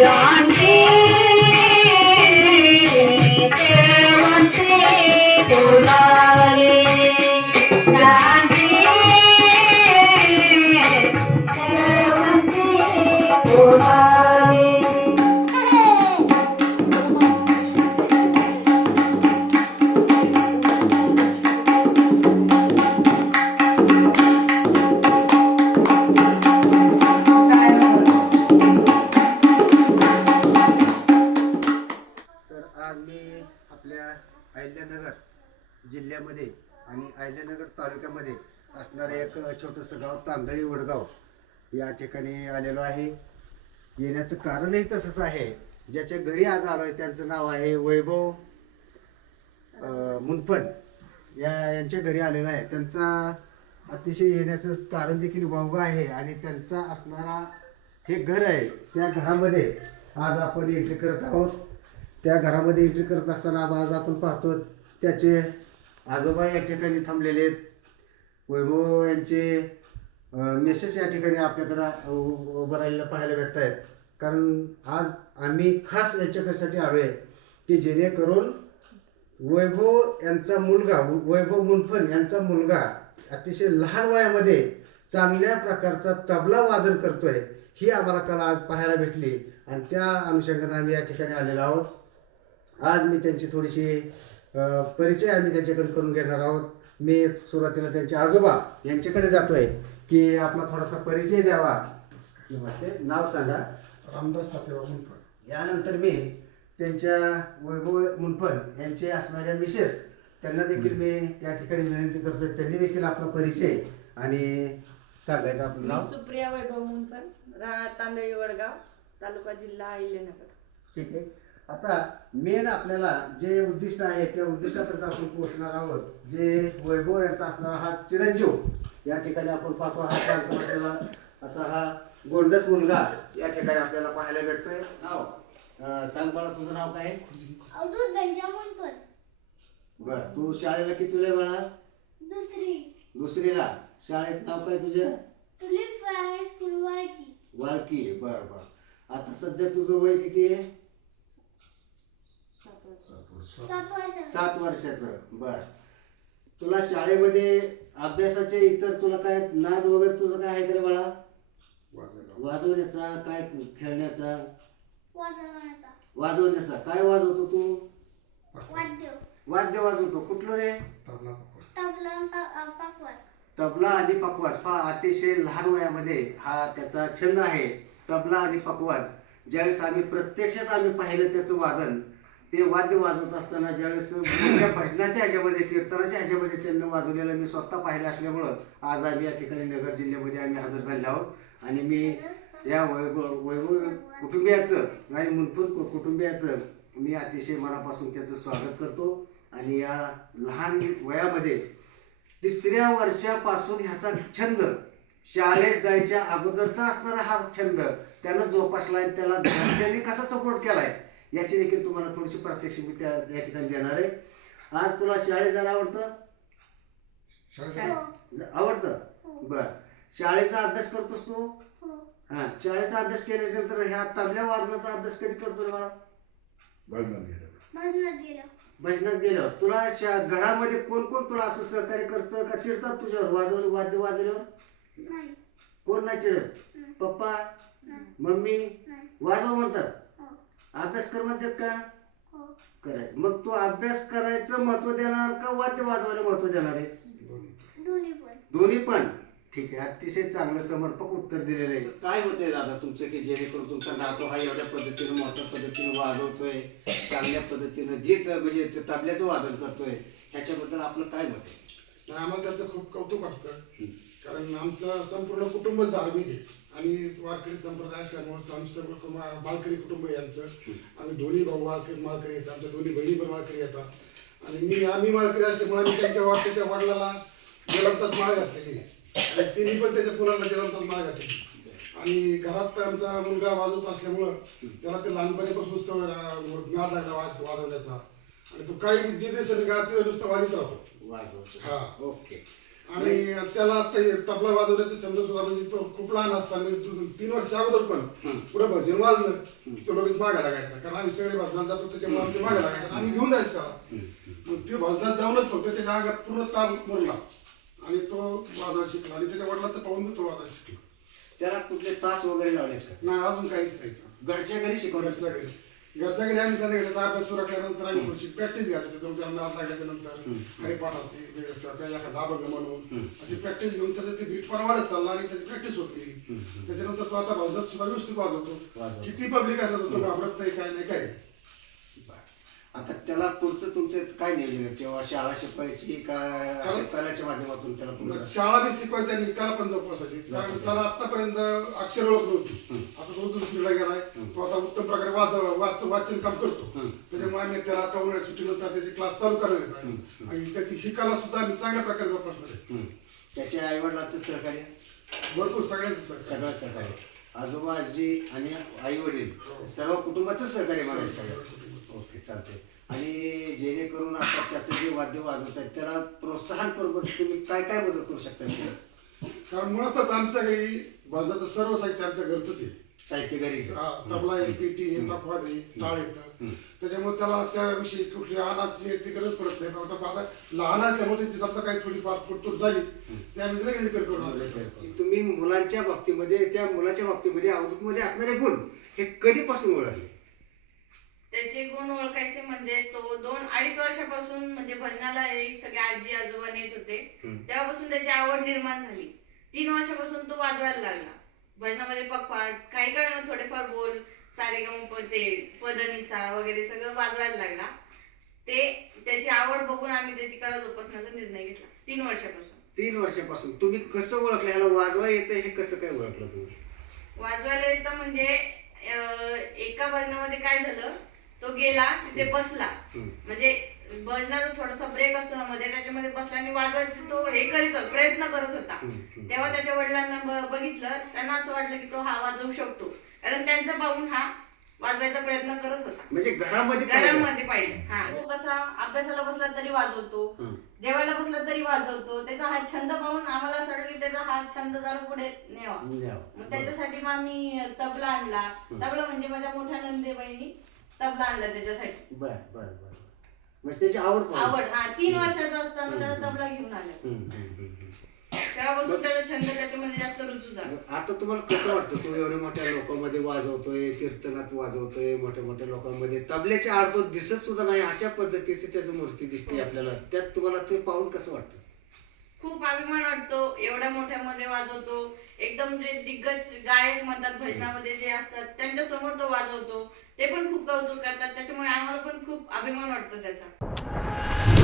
क्रांती देवंती पुरारी क्रांती देवंती पुरारी आज मी आपल्या अहिल्यानगर जिल्ह्यामध्ये आणि अहिल्यानगर तालुक्यामध्ये असणारे एक छोटंसं गाव तांदळी वडगाव या ठिकाणी आलेलो आहे. येण्याचं कारणही तसंच आहे. ज्याच्या घरी आज आलो आहे त्यांचं नाव आहे वैभव मुनपण. यांच्या घरी आलेलं आहे. त्यांचा अतिशय येण्याचं कारण देखील वावगं आहे आणि त्यांचा असणारा हे घर आहे. त्या घरामध्ये आज आपण एंट्री करत आहोत. त्या घरामध्ये एंट्री करत असताना आज आपण पाहतो त्याचे आजोबा या ठिकाणी थांबलेले आहेत. वैभव यांचे मेसेज या ठिकाणी आपल्याकडं उभं राहिलेलं पाहायला भेटत आहेत. कारण आज आम्ही खास यांच्याकडसाठी आलो आहे की जेणेकरून वैभव यांचा मुलगा वैभव मुनपण यांचा मुलगा अतिशय लहान वयामध्ये चांगल्या प्रकारचा तबला वादन करतोय ही आम्हाला कला आज पाहायला भेटली आणि त्या अनुषंगाने आम्ही या ठिकाणी आलेलो आहोत. आज मी त्यांची थोडीशी परिचय आम्ही त्यांच्याकडे करून घेणार आहोत. मी सुरुवातीला त्यांचे आजोबा यांच्याकडे जातोय की आपला थोडासा परिचय द्यावा. नमस्ते, नाव सांगा. रामदास तातेबा मुनपण. यानंतर मी त्यांच्या वैभव मुनपण यांचे असणाऱ्या मिसेस त्यांना देखील मी या ठिकाणी विनंती करतोय त्यांनी देखील आपला परिचय आणि सांगायचं आपलं नाव. सुप्रिया वैभव मुनपण, राहणार तांदळी वडगाव, तालुका जिल्हा अहिल्यानगर. ठीक आहे. आता मेन आपल्याला जे उद्दिष्ट आहे त्या उद्दिष्टापर्यंत आपण पोहोचणार आहोत. जे वैभव यांचा असणारा हा चिरंजीव या ठिकाणी आपण पाहतो. हा शांत बसलेला असा हा गोंडस मुलगा या ठिकाणी आपल्याला पाहायला भेटतोय. नाव सांग बाळा, तुझं नाव काय? अवधूत घनश्याम मुनपण. बर, तू शाळेला कितीला आहे बाळा? दुसरीला. शाळेत नाव काय तुझ्या? Tulip high school Walki. वाळकी. बर बर. आता सध्या तुझं वय किती आहे? 7 वर्षाचं. बर. तुला शाळेमध्ये अभ्यासाचे इतर तुला काय नाद वगैरे तुझं काय आहे का बाळा? वाजवण्याचा, काय खेळण्याचा? वाजवण्याचा. काय वाजवतो तू? वाद्य वाजवतो. कुठलं रे? तबला आणि पखवाज. अतिशय लहान वयामध्ये हा त्याचा छंद आहे, तबला आणि पखवाज. ज्यावेळेस आम्ही प्रत्यक्षात पाहिलं त्याचं वादन, ते वाद्य वाजवत असताना ज्यावेळेस भजनाच्या ह्याच्यामध्ये कीर्तनाच्या ह्याच्यामध्ये त्यांनी वाजवलेलं मी स्वतः पाहिलं असल्यामुळं आज आम्ही या ठिकाणी नगर जिल्ह्यामध्ये आम्ही हजर झाले आहोत. आणि मी या वैभव कुटुंबियाचं आणि मुनपण कुटुंबियाचं मी अतिशय मनापासून त्याचं स्वागत करतो. आणि या लहान वयामध्ये 3ऱ्या वर्षापासून ह्याचा छंद, शाळेत जायच्या अगोदरचा असणारा हा छंद त्यानं जोपासलाय. त्याला घरच्यांनी कसा सपोर्ट केलाय याची देखील तुम्हाला थोडीशी प्रात्यक्षिक मी या ठिकाणी देणार आहे. आज तुला शाळेत जायला आवडतं? आवडतं. बर. शाळेचा अभ्यास करतोस तू? हा. शाळेचा अभ्यास केल्यानंतर ह्या तबल्या वादनाचा अभ्यास कधी करतो रे मला? भजनात गेल्यावर. तुला घरामध्ये कोण कोण तुला असं सहकार्य करतं का चिडतात तुझ्यावर वाद्य वाजवल्यावर? कोण नाही चिडत? पप्पा मम्मी वाजव म्हणतात, अभ्यास कर म्हणतात का? करायचं. मग तू अभ्यास करायचं महत्व देणार का वाद्य वाजवायला महत्व देणार आहेस? दोन्ही पण. ठीक आहे. अतिशय चांगलं समर्पक उत्तर दिलेलं आहे. काय होतंय दादा तुमचं की जेणेकरून तुमचा नातू हा एवढ्या पद्धतीने मोठ्या पद्धतीने वाजवतोय, चांगल्या पद्धतीनं गीत म्हणजे तबल्याचं वादन करतोय, ह्याच्याबद्दल आपलं काय मत आहे? आम्हाला त्याचं खूप कौतुक वाटतं. कारण आमचं संपूर्ण कुटुंब धार्मिक आहे आणि वारकरी संप्रदाय असल्यामुळे आमचं सर्व माळकरी कुटुंब आहे आमचं. आम्ही दोन्ही भाऊ माळकरी येतात, आमच्या दोन्ही बहिणी पण माळकरी येतात. आणि आम्ही माळकरी असल्यामुळे आम्ही त्याच्या वडिलाला जलमताच माळ घातलेली आहे आणि तिन्ही पण त्याच्या मुलांना जलमताच माळ घातलेली. आणि घरात आमचा मुलगा वाजवत असल्यामुळं त्याला ते लहानपणीपासून सवय नाद लागला वाजवण्याचा. आणि तो काही जे दिवसांनी गाते नुसतं वाजत राहतो. वाजवतो. हा. ओके. आणि त्याला ते तबला वाजवण्याचा छंद सुद्धा म्हणजे तो खूप लहान असताना 3 वर्ष अगोदर पण पुढे भजन वाजलं तो लगेच मागे लागायचा कारण आम्ही सगळे भजनात जातो त्याच्यामुळे आमचे मागे लागायचे आम्ही घेऊन जायचो त्याला मग ते भजनात जाऊनच फक्त त्याच्या अंगात पूर्ण ताल मुरला आणि तो वाजवायला शिकला आणि त्याच्या वडिलाचं पाहून तो वाजवायला शिकला. त्याला कुठले तास वगैरे लावलेत का? नाही अजून काहीच नाही. घरच्या घरी शिकवण्याचं घरच्या घरी आम्ही संध्याकाळी अभ्यास सुरू केल्यानंतर आम्ही थोडीशी प्रॅक्टिस घ्यायचो त्याच्यामध्ये आम्ही हात लागल्याच्या नंतर हरिपाठाची काही एखादा अभंग म्हणून अशी प्रॅक्टिस घेऊन त्याचं ते बीट पण वाढत चालला आणि त्याची प्रॅक्टिस होती. त्याच्यानंतर तो आता भजनात सुद्धा व्यवस्थित वाजवतो. किती पब्लिक असत तो घाबरत नाही काय नाही काय. आता त्याला पुढचं तुमचं काय नियोजन आहे किंवा शाळा शिकवायची का कलाच्या माध्यमातून त्याला पुढे शाळा बी शिकवायची आणि निकाला पण जोपासायची कारण त्याला आतापर्यंत अक्षर ओळख नव्हती. आता तो दुसरीला गेलाय तो आता उत्तम प्रकारे वाचन काम करतो त्याच्यामुळे आम्ही त्याला आता उन्हाळ्या सुट्टीनंतर त्याचे क्लास चालू करणार आहेत आणि त्याची शिकायला सुद्धा आम्ही चांगल्या प्रकारे जोपासणार आहे. त्याच्या आई वडिलांचं सहकार्य भरपूर सगळ्यांचं सगळं सहकार्य आजोबा आजी आणि आई वडील सर्व कुटुंबाचं सहकार्य म्हणायचं सगळं. ओके चालते. आणि जेणेकरून आता त्याचं जे वाद्य वाजवत आहे त्याला प्रोत्साहन करून तुम्ही काय काय बदल करू शकता? कारण मुळातच आमच्या घरी भजनाचं सर्व साहित्य आमच्या घरचंच आहे. साहित्य घरी तबला आहे पेटी आहे तपवाद आहे टाळ येतं त्याच्यामुळे त्याला त्याविषयी कुठली आणाची याची गरज पडत नाही. फक्त आता लहान असल्यामुळे त्याची समजा काही थोडी पाठपुरतूर झाली त्यामध्ये लगेच रिपेअर करून तुम्ही मुलांच्या बाबतीमध्ये त्या मुलाच्या बाबतीमध्ये अवधूतमध्ये असणारे गुण हे कधीपासून ओळखले? त्याचे गुण ओळखायचे म्हणजे तो 2-2.5 वर्षापासून म्हणजे भजनाला सगळे आजी आजोबा नेत होते तेव्हापासून त्याची आवड निर्माण झाली. 3 वर्षापासून तो वाजवायला लागला. भजनामध्ये पखवाज काही कारण थोडेफार बोल सारेगम ते पदनिसा वगैरे सगळं वाजवायला लागला. ते त्याची आवड बघून आम्ही त्याची कला जोपासण्याचा निर्णय घेतला 3 वर्षापासून. 3 वर्षापासून तुम्ही कसं ओळखलं ह्याला वाजवा येतं हे कसं काय ओळखलं तुम्ही? वाजवायला येतं म्हणजे एका भजनामध्ये काय झालं तो गेला तिथे बसला म्हणजे भजनाचा थोडासा ब्रेक असतो ना मध्ये त्याच्यामध्ये बसला आणि वाजवायचा तो हे करीत होता प्रयत्न करत होता. तेव्हा त्याच्या वडिलांना बघितलं त्यांना असं वाटलं की तो हा वाजवू शकतो कारण त्यांचा पाहून हा वाजवायचा प्रयत्न करत होता. म्हणजे घरामध्ये पाहिजे. हा तो कसा अभ्यासाला बसला तरी वाजवतो जेवायला बसला तरी वाजवतो. त्याचा हा छंद पाहून आम्हाला असं वाटलं की त्याचा हा छंद जरा पुढे न्यावा. मग त्याच्यासाठी मग आम्ही तबला आणला. तबला म्हणजे माझ्या मोठ्या नंदेबाईंनी तबला आणला त्याच्यासाठी. बर बर बर. म्हणजे त्याची आवड हा 3 वर्षाचा असताना त्याला तबला घेऊन आला. तेव्हापासून त्याचा छंद त्याच्यामध्ये जास्त रुजू झाला. आता तुम्हाला कसं वाटतं तो एवढ्या मोठ्या लोकांमध्ये वाजवतोय कीर्तनात वाजवतोय मोठ्या मोठ्या लोकांमध्ये तबल्याच्या आडतो दिसत सुद्धा नाही अशा पद्धतीची त्याची मूर्ती दिसते आपल्याला त्यात तुम्हाला ते पाहून कसं वाटतं? खूप अभिमान वाटतो. एवढ्या मोठ्यामध्ये वाजवतो. एकदम जे दिग्गज गायक म्हणतात भजनामध्ये जे असतात त्यांच्या समोर तो वाजवतो. ते पण खूप कौतुक करतात त्याच्यामुळे आम्हाला पण खूप अभिमान वाटतो त्याचा.